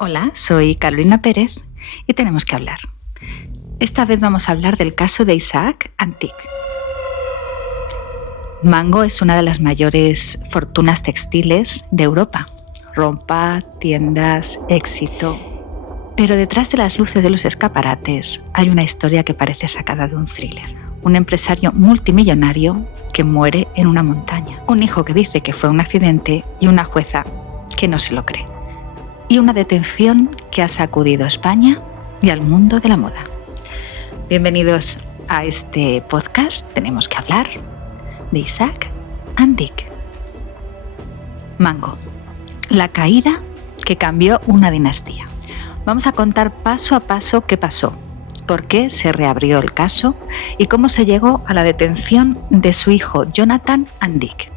Hola, soy Carolina Pérez y tenemos que hablar. Esta vez vamos a hablar del caso de Isaac Antic. Mango es una de las mayores fortunas textiles de Europa. Rompa, tiendas, éxito. Pero detrás de las luces de los escaparates hay una historia que parece sacada de un thriller. Un empresario multimillonario que muere en una montaña. Un hijo que dice que fue un accidente y una jueza que no se lo cree. Y una detención que ha sacudido a España y al mundo de la moda. Bienvenidos a este podcast. Tenemos que hablar de Isaac Antic. Mango, la caída que cambió una dinastía. Vamos a contar paso a paso qué pasó, por qué se reabrió el caso y cómo se llegó a la detención de su hijo Jonathan Antic.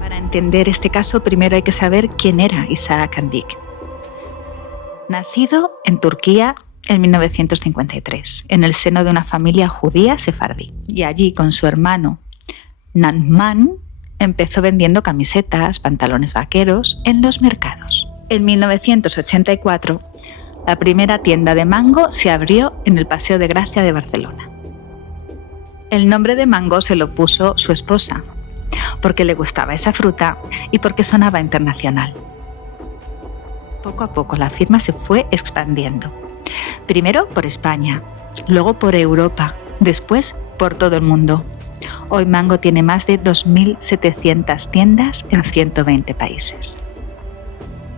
Para entender este caso, primero hay que saber quién era Isaac Antic. Nacido en Turquía en 1953, en el seno de una familia judía sefardí. Y allí, con su hermano Nahman, empezó vendiendo camisetas, pantalones vaqueros en los mercados. En 1984, la primera tienda de Mango se abrió en el Paseo de Gracia de Barcelona. El nombre de Mango se lo puso su esposa, porque le gustaba esa fruta y porque sonaba internacional. Poco a poco la firma se fue expandiendo. Primero por España, luego por Europa, después por todo el mundo. Hoy Mango tiene más de 2.700 tiendas en 120 países.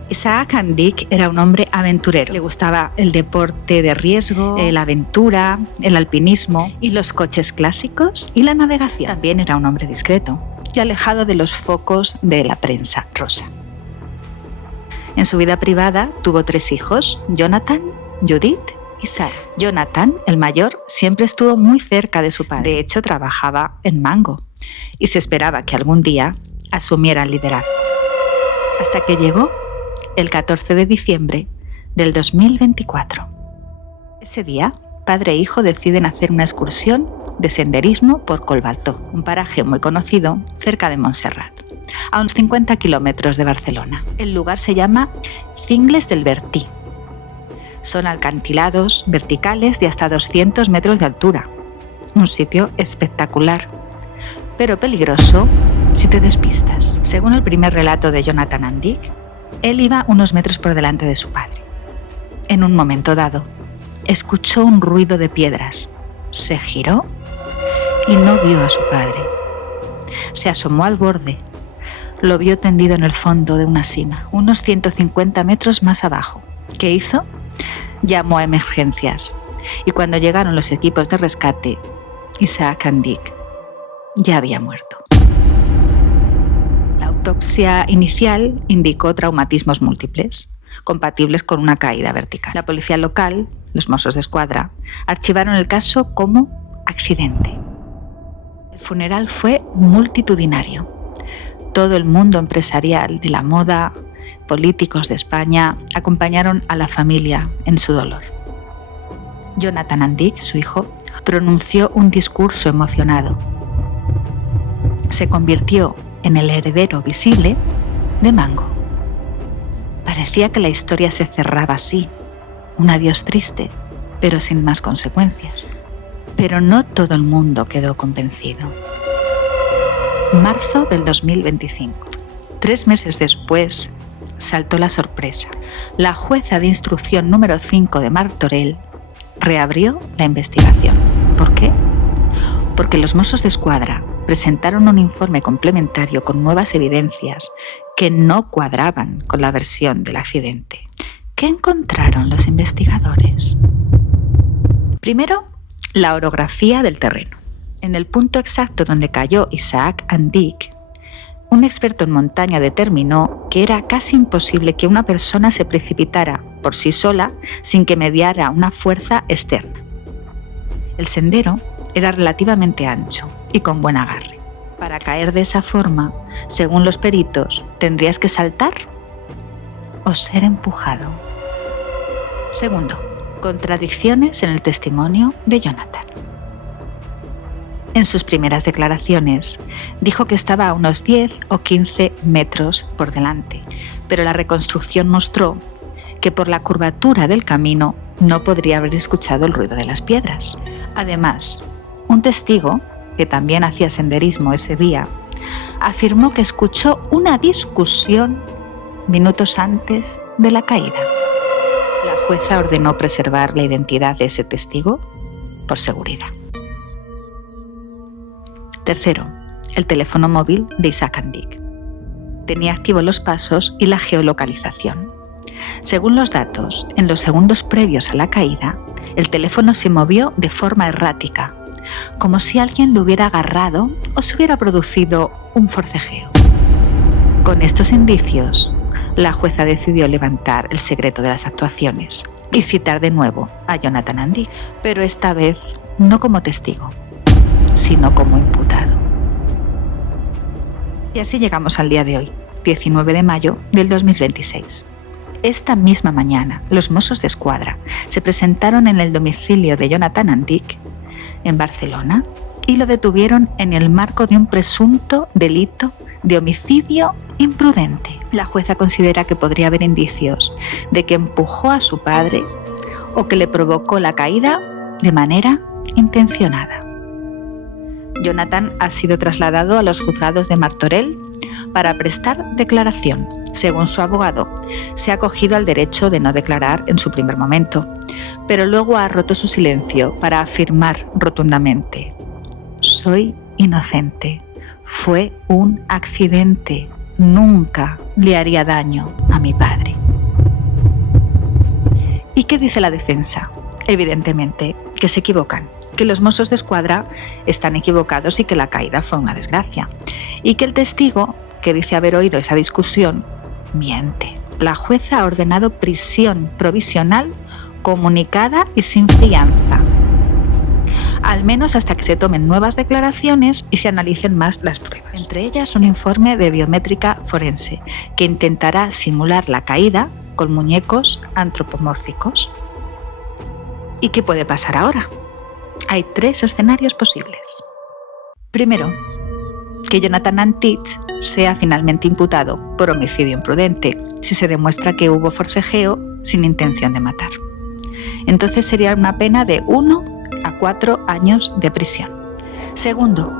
Isaac Antic era un hombre aventurero. Le gustaba el deporte de riesgo, la aventura, el alpinismo y los coches clásicos y la navegación. También era un hombre discreto y alejado de los focos de la prensa rosa. En su vida privada tuvo 3 hijos, Jonathan, Judith y Sarah. Jonathan, el mayor, siempre estuvo muy cerca de su padre. De hecho, trabajaba en Mango y se esperaba que algún día asumiera el liderazgo. Hasta que llegó el 14 de diciembre del 2024. Ese día, padre e hijo deciden hacer una excursión de senderismo por Collbató, un paraje muy conocido cerca de Montserrat, a unos 50 kilómetros de Barcelona. El lugar se llama Cingles del Bertí. Son acantilados verticales de hasta 200 metros de altura. Un sitio espectacular, pero peligroso si te despistas. Según el primer relato de Jonathan Antic, él iba unos metros por delante de su padre. En un momento dado, escuchó un ruido de piedras, se giró y no vio a su padre. Se asomó al borde, lo vio tendido en el fondo de una sima, unos 150 metros más abajo. ¿Qué hizo? Llamó a emergencias y cuando llegaron los equipos de rescate, Isaac Antic ya había muerto. La autopsia inicial indicó traumatismos múltiples, compatibles con una caída vertical. La policía local, los Mossos d'Esquadra, archivaron el caso como accidente. El funeral fue multitudinario. Todo el mundo empresarial de la moda, políticos de España, acompañaron a la familia en su dolor. Jonathan Antic, su hijo, pronunció un discurso emocionado. Se convirtió en el heredero visible de Mango. Parecía que la historia se cerraba así, un adiós triste, pero sin más consecuencias. Pero no todo el mundo quedó convencido. Marzo del 2025. 3 meses después, saltó la sorpresa. La jueza de instrucción número 5 de Martorell reabrió la investigación. ¿Por qué? Porque los Mossos d'Esquadra presentaron un informe complementario con nuevas evidencias que no cuadraban con la versión del accidente. ¿Qué encontraron los investigadores? Primero, la orografía del terreno. En el punto exacto donde cayó Isaac Antic, un experto en montaña determinó que era casi imposible que una persona se precipitara por sí sola sin que mediara una fuerza externa. El sendero era relativamente ancho y con buen agarre. Para caer de esa forma, según los peritos, tendrías que saltar o ser empujado. Segundo, contradicciones en el testimonio de Jonathan. En sus primeras declaraciones, dijo que estaba a unos 10 o 15 metros por delante, pero la reconstrucción mostró que por la curvatura del camino no podría haber escuchado el ruido de las piedras. Además, un testigo, que también hacía senderismo ese día, afirmó que escuchó una discusión minutos antes de la caída. La jueza ordenó preservar la identidad de ese testigo por seguridad. Tercero, el teléfono móvil de Isaac Andic. Tenía activos los pasos y la geolocalización. Según los datos, en los segundos previos a la caída, el teléfono se movió de forma errática, como si alguien lo hubiera agarrado o se hubiera producido un forcejeo. Con estos indicios, la jueza decidió levantar el secreto de las actuaciones y citar de nuevo a Jonathan Andic, pero esta vez no como testigo, sino como imputado. Y así llegamos al día de hoy, 19 de mayo del 2026. Esta misma mañana, los Mossos d'Esquadra se presentaron en el domicilio de Jonathan Andic, en Barcelona, y lo detuvieron en el marco de un presunto delito de homicidio imprudente. La jueza considera que podría haber indicios de que empujó a su padre o que le provocó la caída de manera intencionada. Jonathan ha sido trasladado a los juzgados de Martorell para prestar declaración. Según su abogado, se ha acogido al derecho de no declarar en su primer momento, pero luego ha roto su silencio para afirmar rotundamente: soy inocente, fue un accidente, nunca le haría daño a mi padre. ¿Y qué dice la defensa? Evidentemente que se equivocan, que los Mossos d'Esquadra están equivocados y que la caída fue una desgracia, y que el testigo, que dice haber oído esa discusión, miente. La jueza ha ordenado prisión provisional comunicada y sin fianza, al menos hasta que se tomen nuevas declaraciones y se analicen más las pruebas. Entre ellas, un informe de biométrica forense que intentará simular la caída con muñecos antropomórficos. ¿Y qué puede pasar ahora? Hay 3 escenarios posibles. Primero, que Jonathan Andic sea finalmente imputado por homicidio imprudente si se demuestra que hubo forcejeo sin intención de matar. Entonces sería una pena de 1 a 4 años de prisión. Segundo,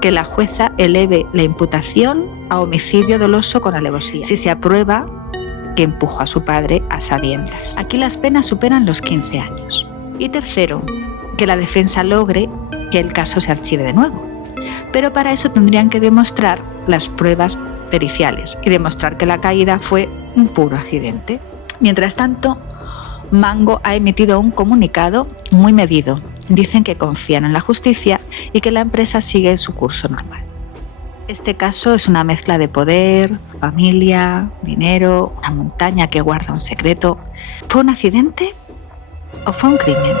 que la jueza eleve la imputación a homicidio doloso con alevosía si se aprueba que empujó a su padre a sabiendas. Aquí las penas superan los 15 años. Y tercero, que la defensa logre que el caso se archive de nuevo. Pero para eso tendrían que demostrar las pruebas periciales y demostrar que la caída fue un puro accidente. Mientras tanto, Mango ha emitido un comunicado muy medido. Dicen que confían en la justicia y que la empresa sigue su curso normal. Este caso es una mezcla de poder, familia, dinero, una montaña que guarda un secreto. ¿Fue un accidente o fue un crimen?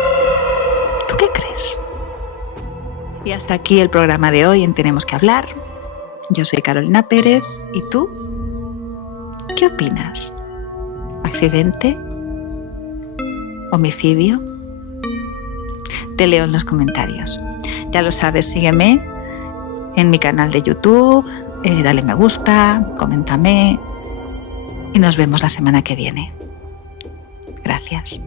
¿Tú qué crees? Y hasta aquí el programa de hoy en Tenemos que hablar. Yo soy Carolina Pérez. ¿Y tú? ¿Qué opinas? ¿Accidente? ¿Homicidio? Te leo en los comentarios. Ya lo sabes, sígueme en mi canal de YouTube, dale me gusta, coméntame y nos vemos la semana que viene. Gracias.